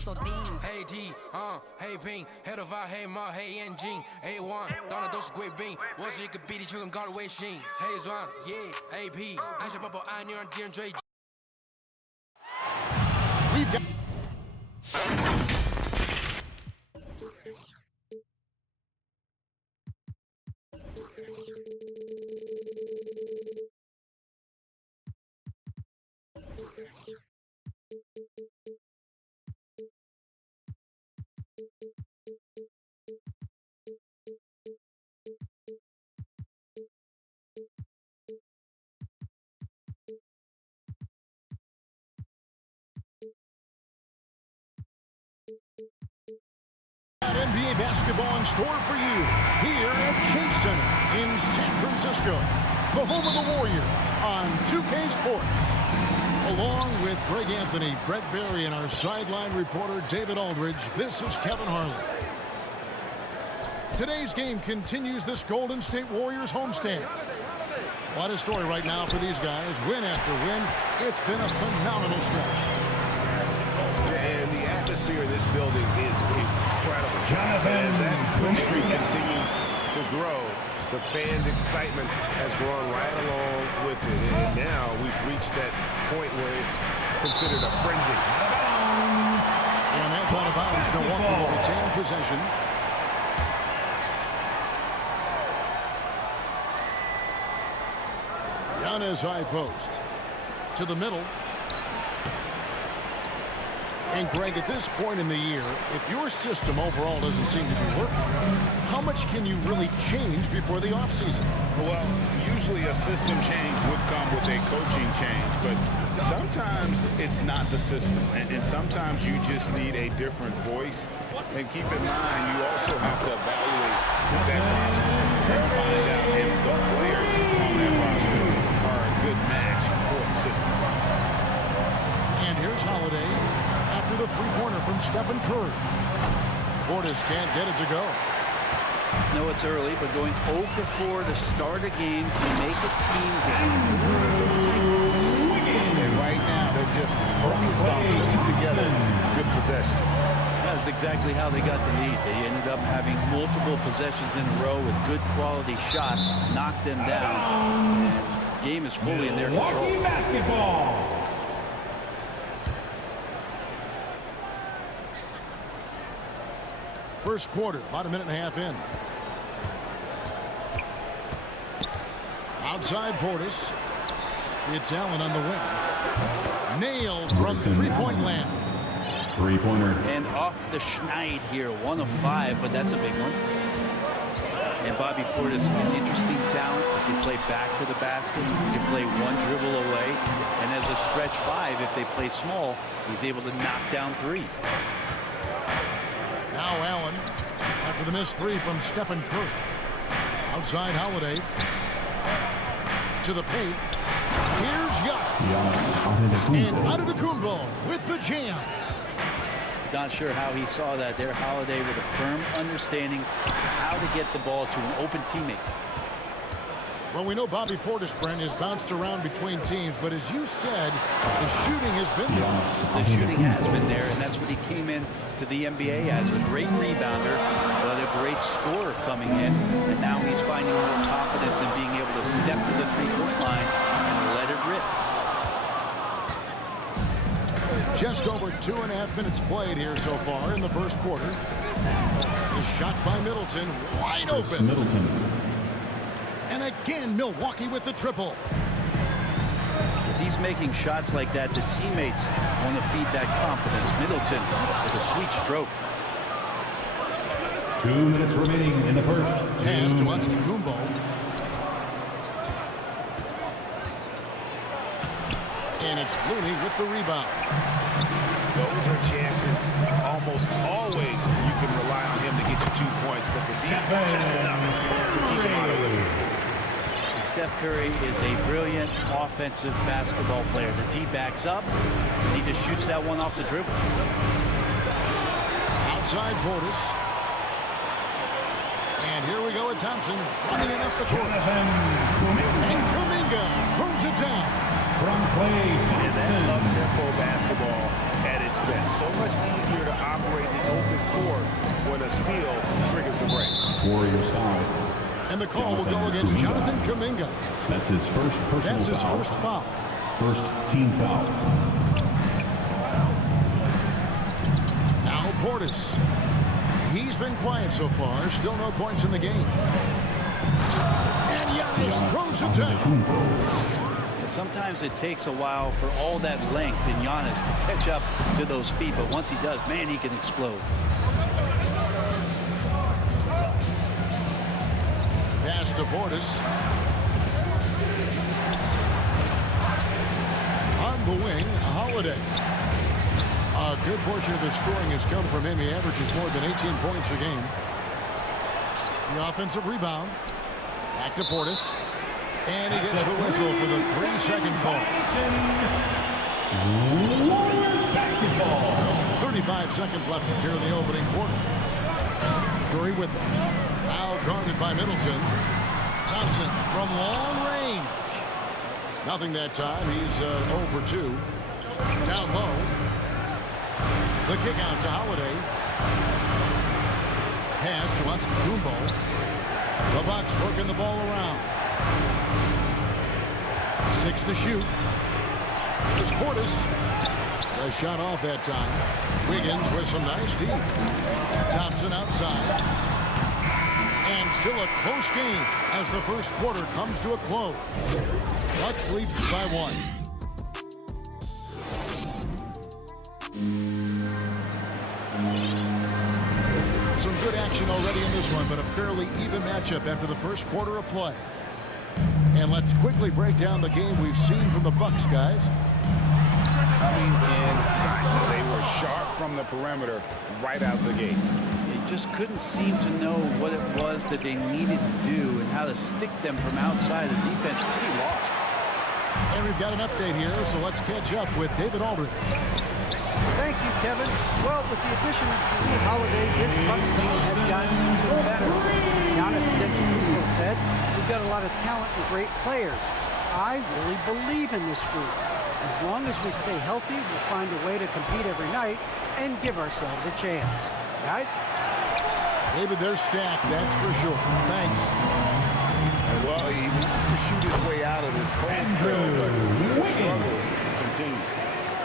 Sodinho. Hey D, hey Ping, head of our, hey Ma, hey Engine, A1,当然都是贵宾，我是一个比你球更高的卫星。Hey Zwan, yeah, AP， 按下宝宝按钮让敌人追击。We've got NBA basketball in store for you here at Chase Center in San Francisco, the home of the Warriors on 2K Sports. Along with Greg Anthony, Brett Berry, and our sideline reporter David Aldridge, this is Kevin Harlan. Today's game continues this Golden State Warriors homestand. What a story right now for these guys. Win after win. It's been a phenomenal stretch. And the atmosphere in this building is incredible. As that win streak continues to grow, the fans' excitement has grown right along with it. And now we've reached that point where it's considered a frenzy. And that's out of bounds. Milwaukee will retain possession. Giannis high post. To the middle. And Greg, at this point in the year, if your system overall doesn't seem to be working, how much can you really change before the offseason? Well, usually a system change would come with a coaching change, but sometimes it's not the system, and sometimes you just need a different voice. And keep in mind, you also have to evaluate that roster and find out if the players on that roster are a good match for the system. And here's Holiday after the three-pointer from Stephen Curry. Portis can't get it to go. No, it's early, but going 0 for 4 to start a game to make a team game. And right now, they're just focused on putting together good possession. That's exactly how they got the lead. They ended up having multiple possessions in a row with good quality shots, knocked them down. The game is fully in their control. Basketball. First quarter, about a minute and a half in. Outside Portis. It's Allen on the wing. Nailed from three-point land. Three-pointer. And off the schneid here, 1 of 5, but that's a big one. And Bobby Portis, an interesting talent. He can play back to the basket. He can play one dribble away. And as a stretch 5, if they play small, he's able to knock down threes. Now Allen after the missed three from Stephen Curry. Outside Holiday. To the paint. Here's Giannis. And Antetokounmpo with the jam. Not sure how he saw that there. Holiday with a firm understanding how to get the ball to an open teammate. Well, we know Bobby Portis, Brent, has bounced around between teams, but as you said, the shooting has been there. The shooting has been there, and that's what he came in to the NBA as, a great rebounder, but a great scorer coming in, and now he's finding more confidence in being able to step to the three-point line and let it rip. Just over 2.5 minutes played here so far in the first quarter. The shot by Middleton, wide open. Middleton. And again, Milwaukee with the triple. If he's making shots like that, the teammates want to feed that confidence. Middleton with a sweet stroke. 2 minutes remaining in the first. Pass to Antetokounmpo. And it's Looney with the rebound. Those are chances almost always you can rely on him to get you 2 points, but the defense just enough to keep him out of it. Steph Curry is a brilliant offensive basketball player. The D backs up, and he just shoots that one off the dribble. Outside Portis. And here we go with Thompson running it up the court. And Kuminga throws it down. From Klay And that's Thompson. up-tempo basketball at its best. So much easier to Warriors foul. And the call will go against Jonathan Kuminga. That's his first personal That's his foul. first foul. First team foul. Now Portis. He's been quiet so far. Still no points in the game. And Giannis throws it down. Sometimes it takes a while for all that length in Giannis to catch up to those feet, but once he does, man, he can explode. Pass to Portis. On the wing, Holiday. A good portion of the scoring has come from him. He averages more than 18 points a game. The offensive rebound. Back to Portis. And he gets the whistle for the 3-second call. Warriors basketball. 35 seconds left here in the opening quarter. Curry with it. Now guarded by Middleton. Thompson from long range. Nothing that time. He's 0 for 2. Down low. The kick out to Holiday. Pass to Antetokounmpo. The Bucks working the ball around. 6 to shoot. It's Portis. A shot off that time. Wiggins with some nice D. Thompson outside. And still a close game as the first quarter comes to a close. Bucks lead by 1. Some good action already in this one, but a fairly even matchup after the first quarter of play. And let's quickly break down the game we've seen from the Bucks, guys. Coming in hot. They were sharp from the perimeter right out the gate. They just couldn't seem to know what it was that they needed to do and how to stick them from outside. The defense pretty lost. And we've got an update here, so let's catch up with David Aldridge. Thank you, Kevin. Well, with the addition of Jrue Holiday, this Bucks team has gotten even better. Giannis Antetokounmpo said, "We've got a lot of talent and great players. I really believe in this group. As long as we stay healthy, we'll find a way to compete every night and give ourselves a chance." Guys? David, they're stacked, that's for sure. Thanks. Well, he wants to shoot his way out of this cold spell, but the struggles continue.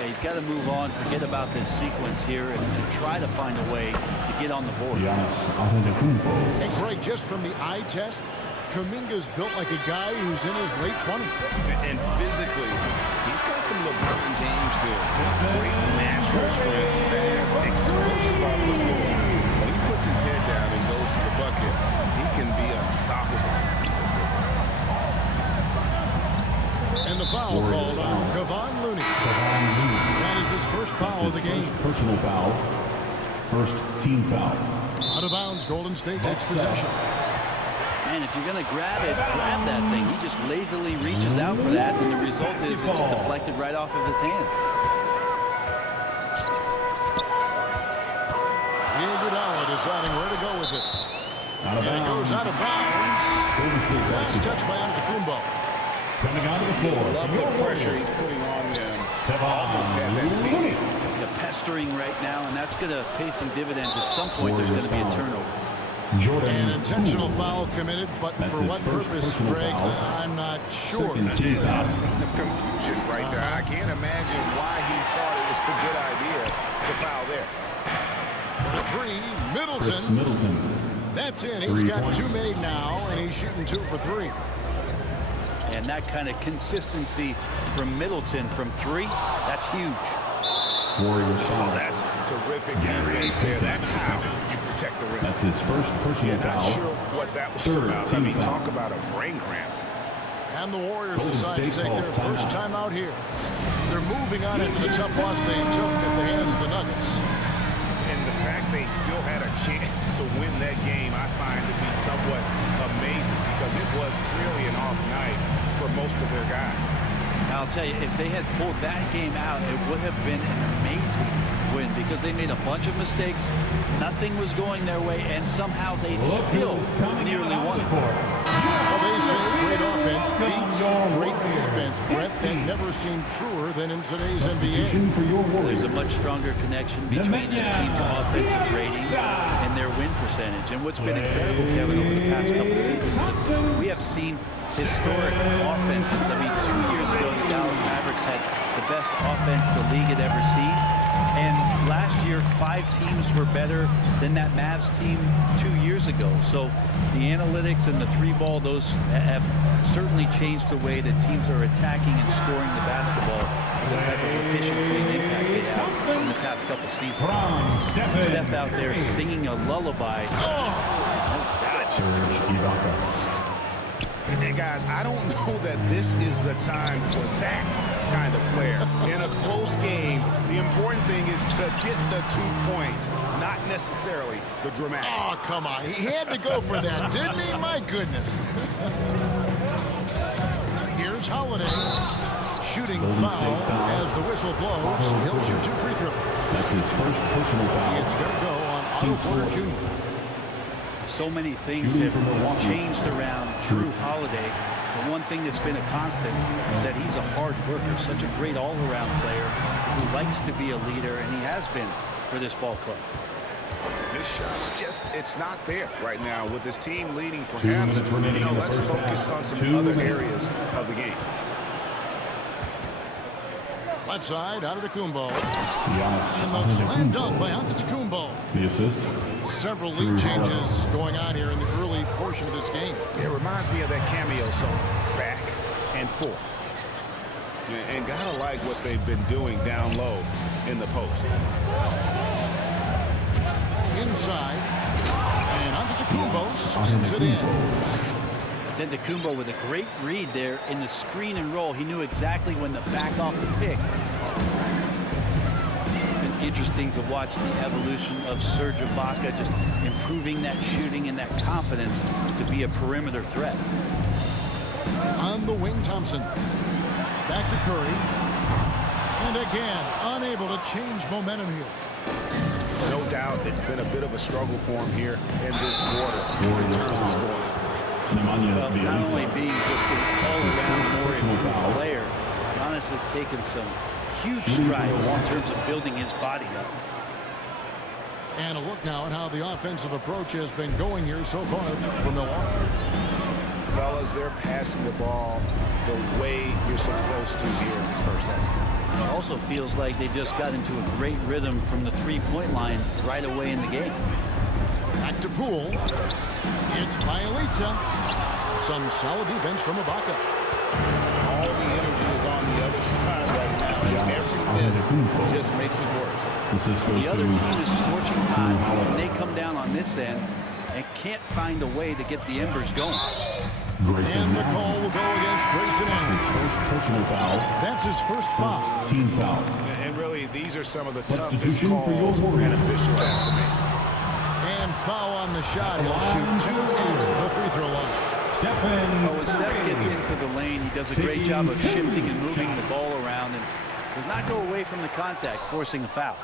Yeah, he's got to move on, forget about this sequence here, and try to find a way to get on the board. Giannis Antetokounmpo. And Greg, just from the eye test, Kuminga's built like a guy who's in his late 20s. And physically, he's got some LeBron James to it. Great natural strength, fast, explosive off the floor. When he puts his head down and goes to the bucket, he can be unstoppable. And the foul called on Kevon Looney. That is his first foul of the game. First personal foul. First team foul. Out of bounds, Golden State takes possession. Man, if you're going to grab it, grab that thing. He just lazily reaches out for that, and the result is it's deflected right off of his hand. Iguodala deciding where to go with it. Out of And it goes out of bounds. Golden State Nice basketball. touch by Antetokounmpo. Coming onto the floor. Love the pressure he's putting on them. Almost had that steam. Looney. They're pestering right now, and that's going to pay some dividends. At some point, there's going to be a turnover. Jordan. An intentional foul committed, but That's for his what first purpose, personal Greg, foul. I'm not sure. Second team A foul. scene of confusion right there. I can't imagine why he thought it was a good idea to foul there. The three, Chris Middleton. Middleton. That's in. He's 3 got points. 2 made now, and he's shooting 2 for 3. And that kind of consistency from Middleton from 3, that's huge. Warriors Oh, foul. that's terrific defense there. That's how you protect the rim. That's his first personal Yeah, not foul. sure what that was Third about. I team mean, foul. talk about a brain cramp. And the Warriors Golden decide to State take their calls first timeout. time out here. They're moving on after the tough loss they took at the hands of the Nuggets. And the fact they still had a chance to win that game, I find to be somewhat amazing because it was clearly an off night for most of their guys. I'll tell you, if they had pulled that game out, it would have been an amazing win because they made a bunch of mistakes. Nothing was going their way, and somehow they still nearly won. Well, they say great offense beats great defense. Brett, that never seemed truer than in today's NBA. For your There's a Warriors. much stronger connection between the team's offensive rating and their win percentage. And what's been incredible, Kevin, over the past couple seasons, we have seen historic offenses. I mean, 2 years ago, the Dallas Mavericks had the best offense the league had ever seen. And last year, 5 teams were better than that Mavs team 2 years ago. So the analytics and the 3-ball, those have certainly changed the way that teams are attacking and scoring the basketball. The type of efficiency and impact they have in the past couple seasons. Steph out there singing a lullaby. Serge Ibaka. And guys, I don't know that this is the time for that kind of flair. In a close game, the important thing is to get the 2 points, not necessarily the dramatics. Oh, come on. He had to go for that, didn't he? My goodness. Here's Holiday. Shooting foul as the whistle blows. He'll shoot 2 free throws. That's his first personal foul. It's going to go on Otto Porter Jr. So many things have changed around Drew Holiday. The one thing that's been a constant is that he's a hard worker, such a great all-around player who likes to be a leader, and he has been for this ball club. This shot's just, it's not there right now with his team leading. 2 Perhaps, minutes remaining in the let's first focus half. on some 2 other minutes. areas of the game. Left side, Antetokounmpo. Giannis And the slam dunk Antetokounmpo. by Antetokounmpo. The assist. Several lead changes going on here in the early portion of this game. It reminds me of that cameo song, Back and Forth. And gotta like what they've been doing down low in the post. Inside. And Antetokounmpo slams it in. Antetokounmpo with a great read there in the screen and roll. He knew exactly when to back off the pick. Been interesting to watch the evolution of Serge Ibaka, just improving that shooting and that confidence to be a perimeter threat. On the wing, Thompson. Back to Curry. And again, unable to change momentum here. No doubt it's been a bit of a struggle for him here in this quarter in terms of scoring. Nemanja Well, not only Bjelica. being just an all-around more improved player, Giannis has taken some huge strides in terms of building his body up. And a look now at how the offensive approach has been going here so far for Milwaukee. Fellas, they're passing the ball the way you're supposed to here in this first half. It also feels like they just got into a great rhythm from the three-point line right away in the game. Back to Poole. It's Bjelica. Some solid defense from Ibaka. All the energy is on the other side right now. And every miss just makes it worse. This is supposed The other to team is scorching hot, and Holiday. they come down on this end and can't find a way to get the embers going. Grayson And the Allen. call will go against Grayson His Allen. first personal foul. That's his first foul. Team foul. And really, these are some of the toughest Substitution for your calls Warriors. an official has to make. And foul on the shot. He'll shoot 2 at the free throw line. Oh, when Steph gets into the lane, he does a great job of shifting and moving the ball around and does not go away from the contact, forcing a foul.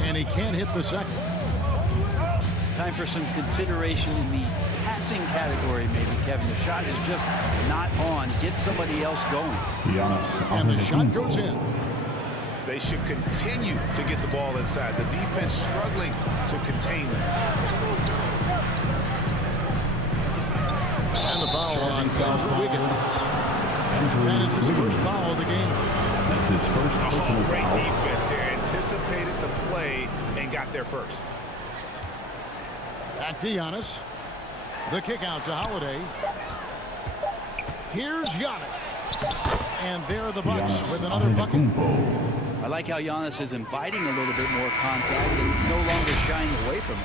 And he can't hit the second. Time for some consideration in the passing category, maybe, Kevin. The shot is just not on. Get somebody else going. Giannis And the shot Antetokounmpo. goes in. They should continue to get the ball inside. The defense struggling to contain them. And the foul on Andrew Wiggins. That is his first foul of the game. That's his first personal Great foul. defense there. Anticipated the play and got there first. Back to Giannis. The kick out to Holiday. Here's Giannis. And there are the Bucks Giannis with another bucket. Antetokounmpo. I like how Giannis is inviting a little bit more contact and no longer shying away from it.